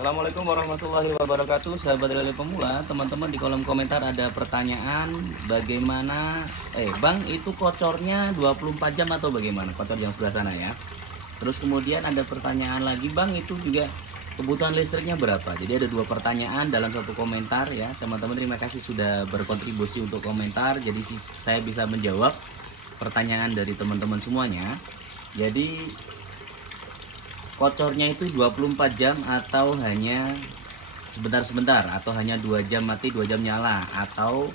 Assalamualaikum warahmatullahi wabarakatuh, sahabat Lele Pemula. Teman-teman, di kolom komentar ada pertanyaan bagaimana Bang, itu kocornya 24 jam atau bagaimana? Kocor yang sebelah sana ya. Terus kemudian ada pertanyaan lagi, Bang, itu juga kebutuhan listriknya berapa? Jadi ada dua pertanyaan dalam satu komentar ya. Teman-teman, terima kasih sudah berkontribusi untuk komentar. Jadi saya bisa menjawab pertanyaan dari teman-teman semuanya. Jadi kocornya itu 24 jam atau hanya sebentar-sebentar, atau hanya 2 jam mati 2 jam nyala, atau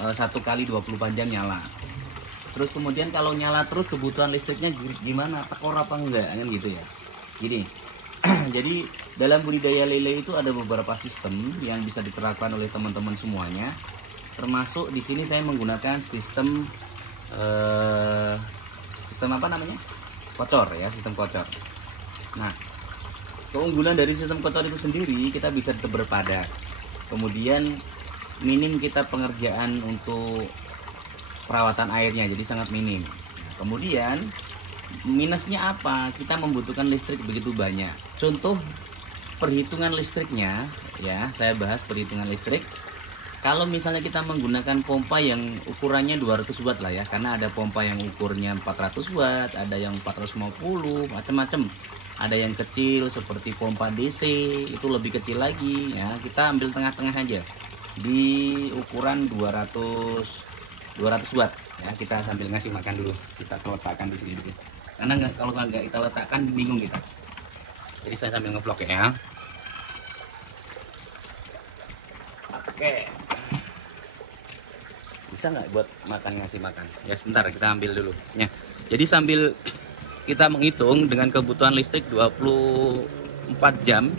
1 kali 24 jam nyala. Terus kemudian kalau nyala terus kebutuhan listriknya gimana, tekor apa enggak kan gitu ya. Gini. Jadi dalam budidaya lele itu ada beberapa sistem yang bisa diterapkan oleh teman-teman semuanya. Termasuk di sini saya menggunakan sistem apa namanya? Kocor ya, sistem kocor. Nah, keunggulan dari sistem kocor itu sendiri, kita bisa tetap berpadat. Kemudian minim kita pengerjaan untuk perawatan airnya, jadi sangat minim. Kemudian minusnya apa? Kita membutuhkan listrik begitu banyak. Contoh perhitungan listriknya ya, saya bahas perhitungan listrik. Kalau misalnya kita menggunakan pompa yang ukurannya 200 watt lah ya, karena ada pompa yang ukurnya 400 watt, ada yang 450, macam-macam. Ada yang kecil seperti pompa DC, itu lebih kecil lagi ya. Kita ambil tengah-tengah aja di ukuran 200 watt ya. Kita sambil ngasih makan dulu, kita letakkan di sini dulu. Karena kalau nggak kita letakkan bingung kita. Jadi saya sambil ngevlog ya. Oke. Bisa nggak buat makan, ngasih makan? Ya sebentar, kita ambil dulu ya. Jadi sambil kita menghitung dengan kebutuhan listrik 24 jam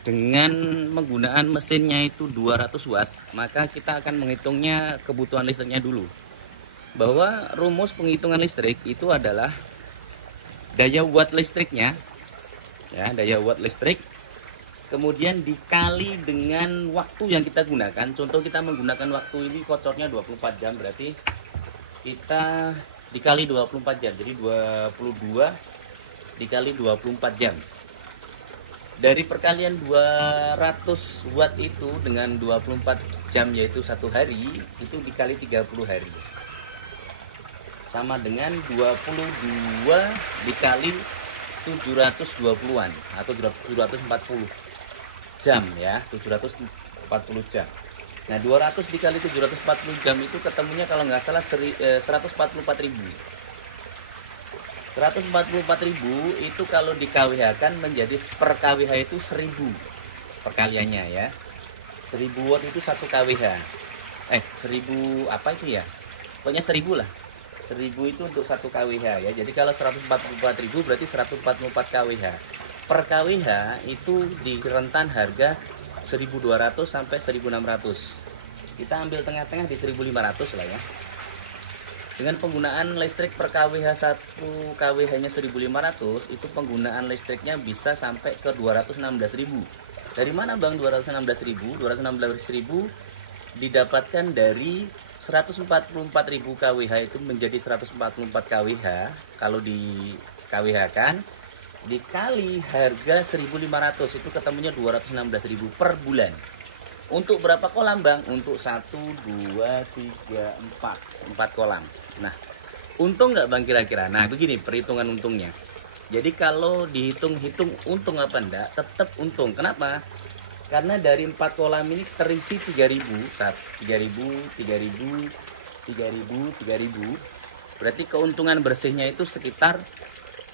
dengan menggunakan mesinnya itu 200 watt, maka kita akan menghitungnya kebutuhan listriknya dulu. Bahwa rumus penghitungan listrik itu adalah daya watt listriknya ya, daya watt listrik kemudian dikali dengan waktu yang kita gunakan. Contoh kita menggunakan waktu ini kocornya 24 jam, berarti kita dikali 24 jam, jadi 22 dikali 24 jam. Dari perkalian 200 watt itu dengan 24 jam, yaitu 1 hari, itu dikali 30 hari, sama dengan 22 dikali 720-an atau 740 jam ya, 740 jam. Nah, 200 dikali 740 jam itu ketemunya kalau nggak salah 144.000. 144.000 itu kalau di KWH kan menjadi per KWH itu 1000 perkaliannya ya. 1000 watt itu 1 KWH. 1000 apa itu ya? Pokoknya 1000 lah. 1000 itu untuk 1 KWH ya. Jadi kalau 144.000 berarti 144 KWH. Per KWH itu di rentan harga 1.200 sampai 1.600. Kita ambil tengah-tengah di 1.500 lah ya. Dengan penggunaan listrik per KWH 1 KWH-nya 1.500, itu penggunaan listriknya bisa sampai ke 216.000. Dari mana Bang 216.000? 216.000 didapatkan dari 144.000 KWH itu menjadi 144 KWH kalau di KWH kan, dikali harga 1.500 itu ketemunya 216.000 per bulan. Untuk berapa kolam Bang? Untuk 1, 2, 3, 4 kolam. Nah, untung nggak Bang kira-kira? Nah, begini perhitungan untungnya. Jadi kalau dihitung-hitung untung apa enggak, tetap untung. Kenapa? Karena dari 4 kolam ini terisi 3.000, 3.000, 3.000, 3.000, 3.000. Berarti keuntungan bersihnya itu sekitar,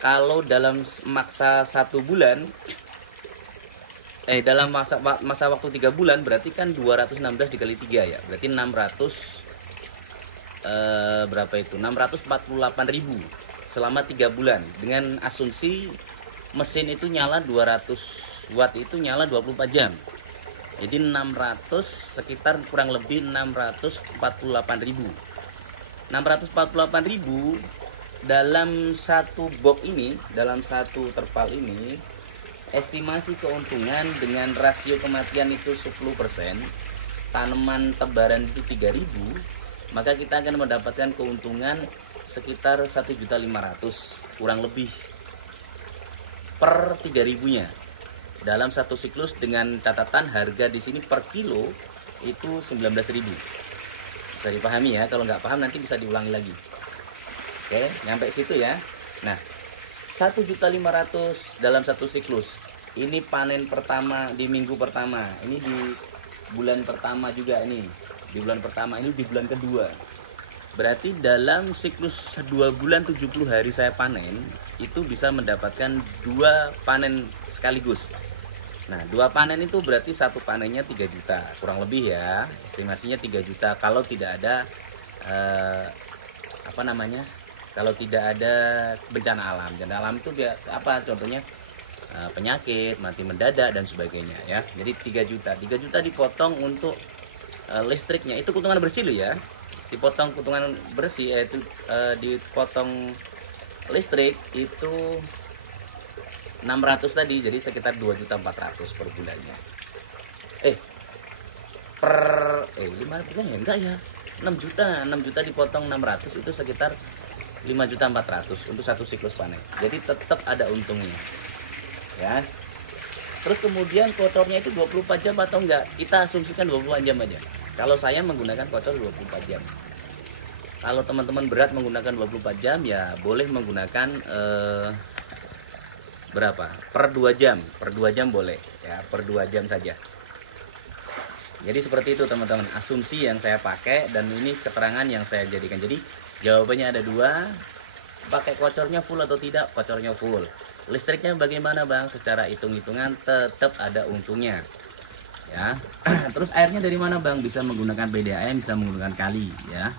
kalau dalam masa 1 bulan, dalam masa waktu 3 bulan, berarti kan 216 dikali 3 ya. Berarti 600, berapa itu? 648.000 selama 3 bulan. Dengan asumsi mesin itu nyala 200 watt itu nyala 24 jam. Jadi 600 sekitar kurang lebih 648.000. 648.000 dalam satu box ini, dalam satu terpal ini, estimasi keuntungan dengan rasio kematian itu 10%, tanaman tebaran itu 3.000, maka kita akan mendapatkan keuntungan sekitar 1.500.000 kurang lebih per 3.000-nya. dalam satu siklus, dengan catatan harga di sini per kilo itu 19.000. Bisa dipahami ya, kalau nggak paham nanti bisa diulangi lagi. Oke, nyampe situ ya. Nah, 1.500.000 dalam satu siklus. Ini panen pertama di minggu pertama. Ini di bulan pertama juga ini. Di bulan pertama, ini di bulan kedua. Berarti dalam siklus 2 bulan 70 hari saya panen, itu bisa mendapatkan 2 panen sekaligus. Nah, 2 panen itu berarti satu panennya 3 juta. Kurang lebih ya, estimasinya 3 juta. Kalau tidak ada kalau tidak ada bencana alam. Bencana alam itu apa contohnya? Penyakit, mati mendadak dan sebagainya ya. Jadi 3 juta. 3 juta dipotong untuk listriknya. Itu keuntungan bersih loh ya. Dipotong keuntungan bersih, yaitu dipotong listrik itu 600 tadi, jadi sekitar 2.400.000 per bulannya. 5 bulan ya enggak ya, 6 juta dipotong 600 itu sekitar 5.400.000 untuk satu siklus panen. Jadi tetap ada untungnya ya. Terus kemudian kocornya itu 24 jam atau enggak? Kita asumsikan 24 jam aja. Kalau saya menggunakan kocor 24 jam. Kalau teman-teman berat menggunakan 24 jam ya boleh menggunakan berapa? Per 2 jam. Per 2 jam boleh ya, per 2 jam saja. Jadi seperti itu teman-teman, asumsi yang saya pakai dan ini keterangan yang saya jadikan. Jadi jawabannya ada 2. Pakai kocornya full atau tidak? Kocornya full. Listriknya bagaimana Bang? Secara hitung-hitungan tetap ada untungnya. Ya. Terus airnya dari mana Bang? Bisa menggunakan PDAM, bisa menggunakan kali ya,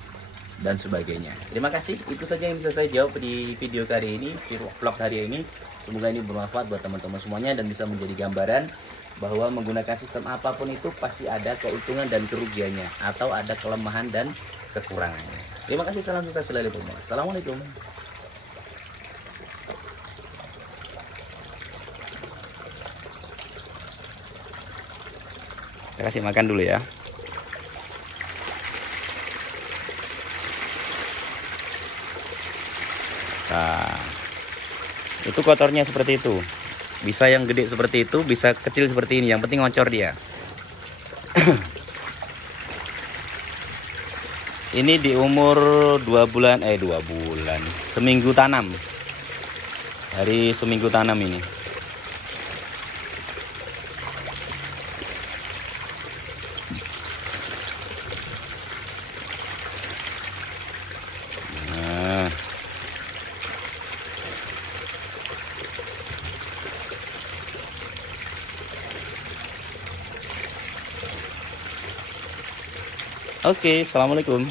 dan sebagainya. Terima kasih, itu saja yang bisa saya jawab di video kali ini, vlog hari ini. Semoga ini bermanfaat buat teman-teman semuanya dan bisa menjadi gambaran bahwa menggunakan sistem apapun itu pasti ada keuntungan dan kerugiannya, atau ada kelemahan dan kekurangannya. Terima kasih, salam sukses selalu. Assalamualaikum. Kita kasih makan dulu ya. Nah, itu kotornya seperti itu. Bisa yang gede seperti itu, bisa kecil seperti ini. Yang penting ngocor dia. Ini di umur 2 bulan, seminggu tanam. Dari seminggu tanam ini. Oke, assalamualaikum.